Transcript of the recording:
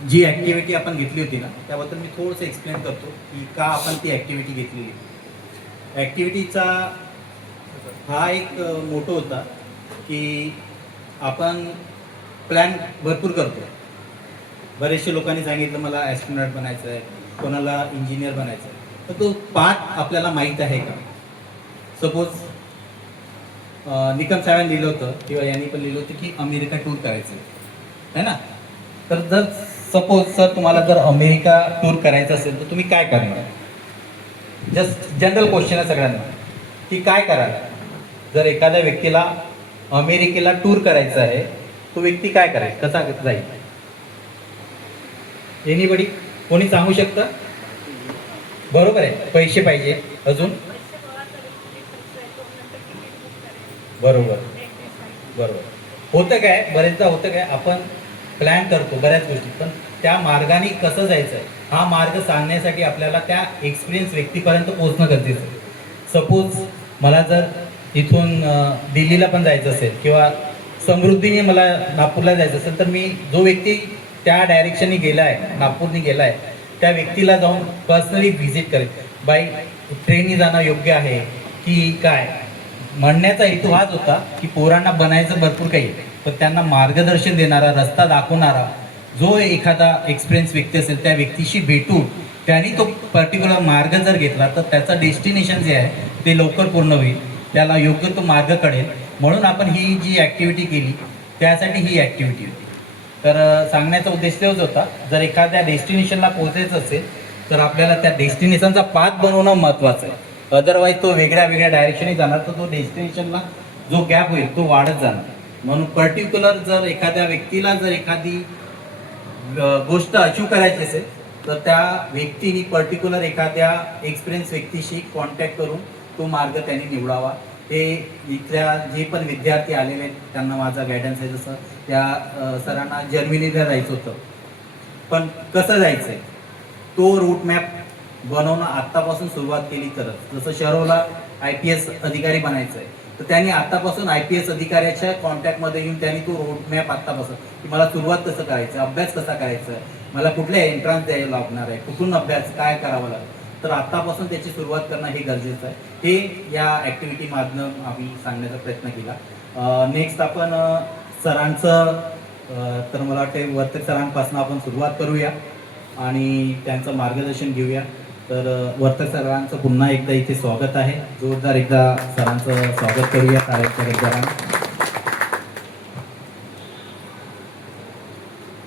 जी activity आपण घेतली होती ना त्याबद्दल मी थोडंसं एक्सप्लेन करतो की का आपण ती ॲक्टिव्हिटी घेतलेली. ॲक्टिव्हिटीचा हा एक मोटो होता की आपण प्लॅन भरपूर करतो. बरेचशे लोकांनी सांगितलं मला ॲस्ट्रोनॉट बनायचं आहे, कोणाला इंजिनियर बनायचं आहे, तर तो पाथ आपल्याला माहीत आहे का? सपोज निकम साहेबांनी लिहिलं होतं किंवा यांनी पण लिहिलं होतं की अमेरिका टूर करायचं आहे ना. तर जर सपोज सर तुम्हाला जर अमेरिका टूर करायचं असेल तर तुम्ही काय करणार? जस्ट जनरल क्वेश्चन आहे सगळ्यांना की काय कराल जर एखाद्या व्यक्तीला अमेरिकेला टूर करायचं आहे, तो व्यक्ती काय करेल, कसा जाईल? एनीबडी, कोणी सांगू शकतं? बरोबर आहे, पैसे पाहिजे. अजून बरोबर बरोबर. होतं काय, बरेचदा होतं काय, आपण प्लॅन करतो बऱ्याच गोष्टी, पण त्या मार्गाने कसं जायचं आहे हा मार्ग सांगण्यासाठी आपल्याला त्या एक्सपिरियन्स व्यक्तीपर्यंत पोहोचणं गरजेचं आहे. सपोज मला जर इथून दिल्लीला पण जायचं असेल किंवा समृद्धीने मला नागपूरला जायचं असेल, तर मी जो व्यक्ती त्या डायरेक्शननी गेला आहे, नागपूरनी गेला आहे, त्या व्यक्तीला जाऊन पर्सनली व्हिजिट करेल. बाई ट्रेननी जाणं योग्य आहे की काय? म्हणण्याचा हेतू हाच होता की पोरांना बनायचं भरपूर काही आहे, पण त्यांना मार्गदर्शन देणारा, रस्ता दाखवणारा जो एखादा एक्सपिरियन्स व्यक्ती असेल त्या व्यक्तीशी भेटून त्यांनी तो पर्टिक्युलर मार्ग जर घेतला तर त्याचं डेस्टिनेशन जे आहे ते लवकर पूर्ण होईल, त्याला योग्य तो मार्ग कळेल. म्हणून आपण ही जी ॲक्टिव्हिटी केली त्यासाठी ही ॲक्टिव्हिटी होती. तर सांगण्याचा उद्देश तोच होता, जर एखाद्या डेस्टिनेशनला पोहोचायचं असेल तर आपल्याला त्या डेस्टिनेशनचा पाथ बनवणं महत्त्वाचं आहे. अदरवाईज तो वेगळ्या वेगळ्या डायरेक्शनने जाणार तर तो डेस्टिनेशनला जो गॅप होईल तो वाढत जाणार. म्हणून पर्टिक्युलर जर एखाद्या व्यक्तीला जर एखादी गोष्ट अचीव करायची असेल तर त्या व्यक्तीने पर्टिक्युलर एखाद्या एक्सपिरियन्स व्यक्तीशी कॉन्टॅक्ट करून तो मार्ग त्यांनी निवडावा. ते इथल्या जे पण विद्यार्थी आलेले आहेत त्यांना माझा गायडन्स आहे. जसं त्या सरांना जर्मनीला जायचं होतं, पण कसं जायचं आहे तो रूट मॅप बनवणं आत्तापासून सुरुवात केली तरच. जसं शहरोला IPS अधिकारी बनायचं आहे तर त्यांनी आत्तापासून IPS अधिकाऱ्याच्या कॉन्टॅक्टमध्ये येऊन त्यांनी तो रोड मॅप आत्तापासून की मला सुरुवात कसं करायचं, अभ्यास कसा करायचा, मला कुठल्या एंट्रन्स द्यायला लागणार आहे, कुठून अभ्यास काय करावा लागेल, तर आत्तापासून त्याची सुरुवात करणं हे गरजेचं आहे. हे या ॲक्टिव्हिटीमधनं आम्ही सांगण्याचा प्रयत्न केला. नेक्स्ट आपण सरांचं तर मला वाटतं वर्तक सरांपासून आपण सुरुवात करूया आणि त्यांचं मार्गदर्शन घेऊया. तर वर्तक सरांचं पुन्हा एकदा इथे स्वागत आहे. जोरदार एकदा सरांचं स्वागत करूया कार्यक्रमात.